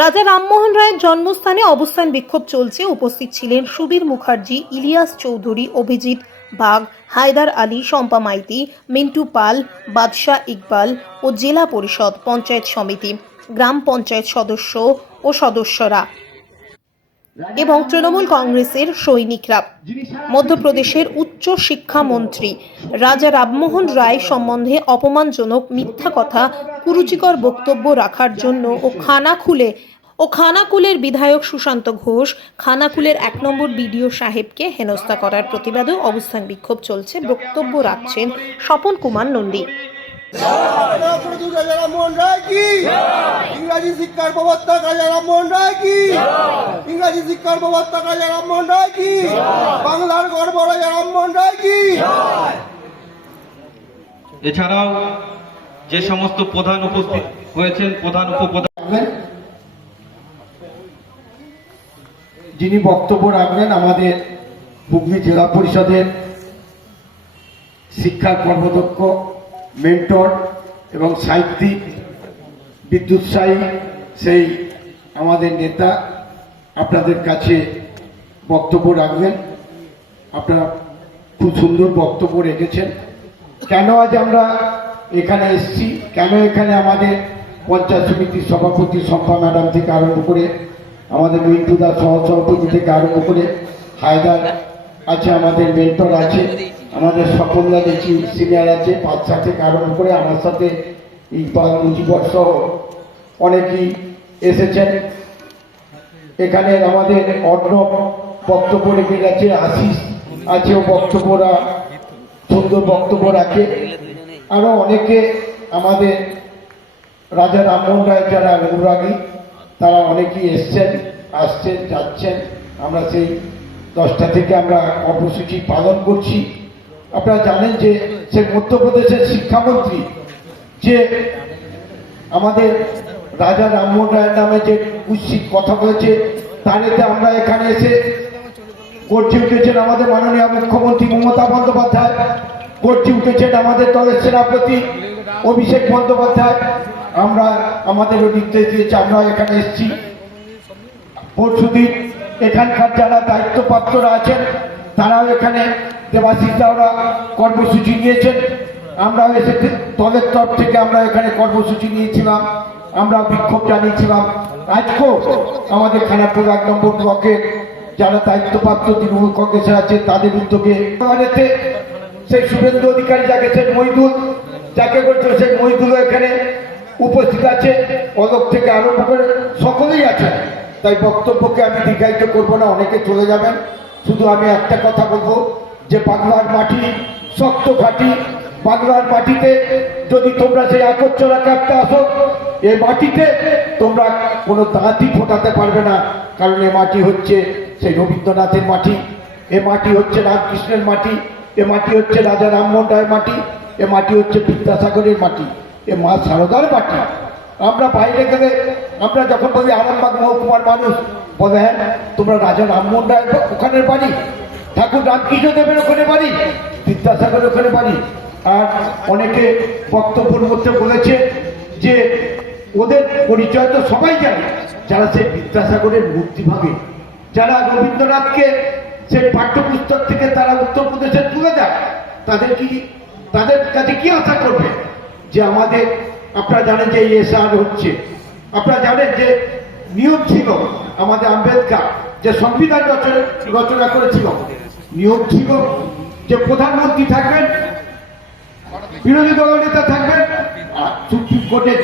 রাজা রামমোহন রায়ের জন্মস্থানে অবস্থান বিক্ষোভ চলছে। উপস্থিত ছিলেন সুবীর মুখার্জি, ইলিয়াস চৌধুরী, অভিজিৎ বাঘ হায়দার আলী, শম্পা মাইতি, মিন্টু পাল, বাদশাহ ইকবাল ও জেলা পরিষদ পঞ্চায়েত সমিতি, গ্রাম পঞ্চায়েত সদস্য ও সদস্যরা। এবং তৃণমূল কংগ্রেসের সৈনিকরা। মধ্যপ্রদেশের উচ্চ শিক্ষামন্ত্রী রাজা রামমোহন রায় সম্বন্ধে অপমানজনক মিথ্যা কথা, কুরুচিকর বক্তব্য রাখার জন্য ও খানাকুলে, ও খানাকুলের বিধায়ক সুশান্ত ঘোষ খানাকুলের এক নম্বর বিডিও সাহেবকে হেনস্থা করার প্রতিবাদেও অবস্থান বিক্ষোভ চলছে, বক্তব্য রাখছেন স্বপন কুমার নন্দী। রাজা রায় কি ইংরাজি শিক্ষার প্রবর্তক রাজা রামমোহন রায় কি ইংরাজি শিক্ষার প্রবর্তক রাজা রামমোহন রায় কি বাংলার গর্ব রাজা রামমোহন রায় কি এছাড়াও যে সমস্ত প্রধান উপস্থিত হয়েছেন, প্রধান উপপ্রধান যিনি বক্তব্য রাখবেন আমাদের হুগলি জেলা পরিষদের শিক্ষা কর্মদক্ষ মেন্টর এবং সাহিত্যিক বিদ্যুৎসাহী সেই আমাদের নেতা আপনাদের কাছে বক্তব্য রাখবেন। আপনারা খুব সুন্দর বক্তব্য রেখেছেন। কেন আজ আমরা এখানে এসেছি? কেন এখানে আমাদের পঞ্চায়েত সমিতির সভাপতি শম্পা ম্যাডাম থেকে আরম্ভ করে, আমাদের মিন্টুদা সহ সভাপতি থেকে আরম্ভ করে, হায়দার আছে, আমাদের মেন্টর আছে আমাদের সকলরা দেখি সিনিয়র আছে বাচ্চা থেকে আরম্ভ করে আমার সাথে ইকবাল মুজিবর সহ অনেকেই এসেছেন। এখানে আমাদের অর্ণব বক্তব্য রেখে গেছে, আশিস আছেও বক্তব্যরা সুন্দর বক্তব্য রাখে। আরও অনেকে আমাদের রাজা রামমোহন রায় যারা অনুরাগী, তারা অনেকেই এসছেন, আসছেন, যাচ্ছেন। আমরা সেই দশটা থেকে আমরা কর্মসূচি পালন করছি। আপনারা জানেন যে সে মধ্যপ্রদেশের শিক্ষামন্ত্রী, যে আমাদের রাজা রামমোহন রায়ের নামে যে কুৎসিত কথা বলেছে, তার এতে আমরা এখানে এসে গর্জে উঠেছেন আমাদের মাননীয় মুখ্যমন্ত্রী মমতা বন্দ্যোপাধ্যায়, গর্জে উঠেছেন আমাদের দলের সেনাপতি অভিষেক বন্দ্যোপাধ্যায়। আমরা আমাদের নির্দেশ দিয়েছে আমরা এখানে এসেছি। পরশুদিন এখানকার যারা দায়িত্বপ্রাপ্তরা আছেন, তারাও এখানে দেবাশিসরা কর্মসূচি নিয়েছেন। আমরাও এসে দলের তরফ থেকে আমরা এখানে কর্মসূচি নিয়েছিলাম। আমরা বিক্ষোভ জানিয়েছিলাম। আজকেও আমাদের খানাপুর এক নম্বর ব্লকের যারা দায়িত্বপ্রাপ্ত তৃণমূল কংগ্রেসের আছে, তাদের উদ্যোগে সেই শুভেন্দু অধিকারী যাকে সেই মহিদুল, যাকে বলছিল সেই মহিদুলও এখানে উপস্থিত আছে। অলোক থেকে আরম্ভ করে সকলেই আছে। তাই বক্তব্যকে আমি দীর্ঘায়িত করব না, অনেকে চলে যাবেন। শুধু আমি একটা কথা বলব। যে বাংলার মাটি শক্ত ঘাটি, বাংলার মাটিতে যদি তোমরা সেই আকর্ষণা কাটতে আসো, এ মাটিতে তোমরা কোনো দাঁতই ফোটাতে পারবে না, কারণ এ মাটি হচ্ছে সেই রবীন্দ্রনাথের মাটি, এ মাটি হচ্ছে রামকৃষ্ণের মাটি, এ মাটি হচ্ছে রাজা রামমোহন রায়ের মাটি, এ মাটি হচ্ছে বিদ্যাসাগরের মাটি, এ মা সারদার মাটি। আমরা বাইরে গেলে, আমরা যখন বলি আরামবাগ মহকুমার মানুষ, বলে হ্যাঁ তোমরা রাজা রামমোহন রায় ওখানের বাড়ি? ঠাকুর রামকৃষ্ণ দেবের ওখানে বাড়ি, বিদ্যাসাগরের ওখানে বাড়ি। আর অনেকে বক্তব্যের মধ্যে বলেছে যে ওদের পরিচয় তো সবাই জানে, যারা সেই বিদ্যাসাগরের মূর্তি ভাবে। যারা রবীন্দ্রনাথকে সেই পাঠ্যপুস্তক থেকে তারা উত্তরপ্রদেশে তুলে দেয়, তাদের কি, তাদের কাছে কি আশা করবে? যে আমাদের, আপনারা জানেন যে এসআর হচ্ছে। আপনারা জানেন যে নিয়ম ছিল আমাদের আম্বেদকর যে সংবিধান রচনা করেছিল, নিয়োগ ছিল, যে প্রধানমন্ত্রী থাকবেন, বিরোধী দল নেতা থাকবেন সুপ্রিম কোর্টের